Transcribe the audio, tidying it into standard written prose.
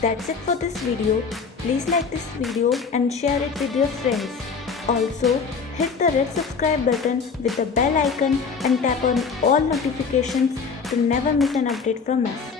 That's it for this video. Please like this video and share it with your friends. Also, hit the red subscribe button with the bell icon and tap on all notifications to never miss an update from us.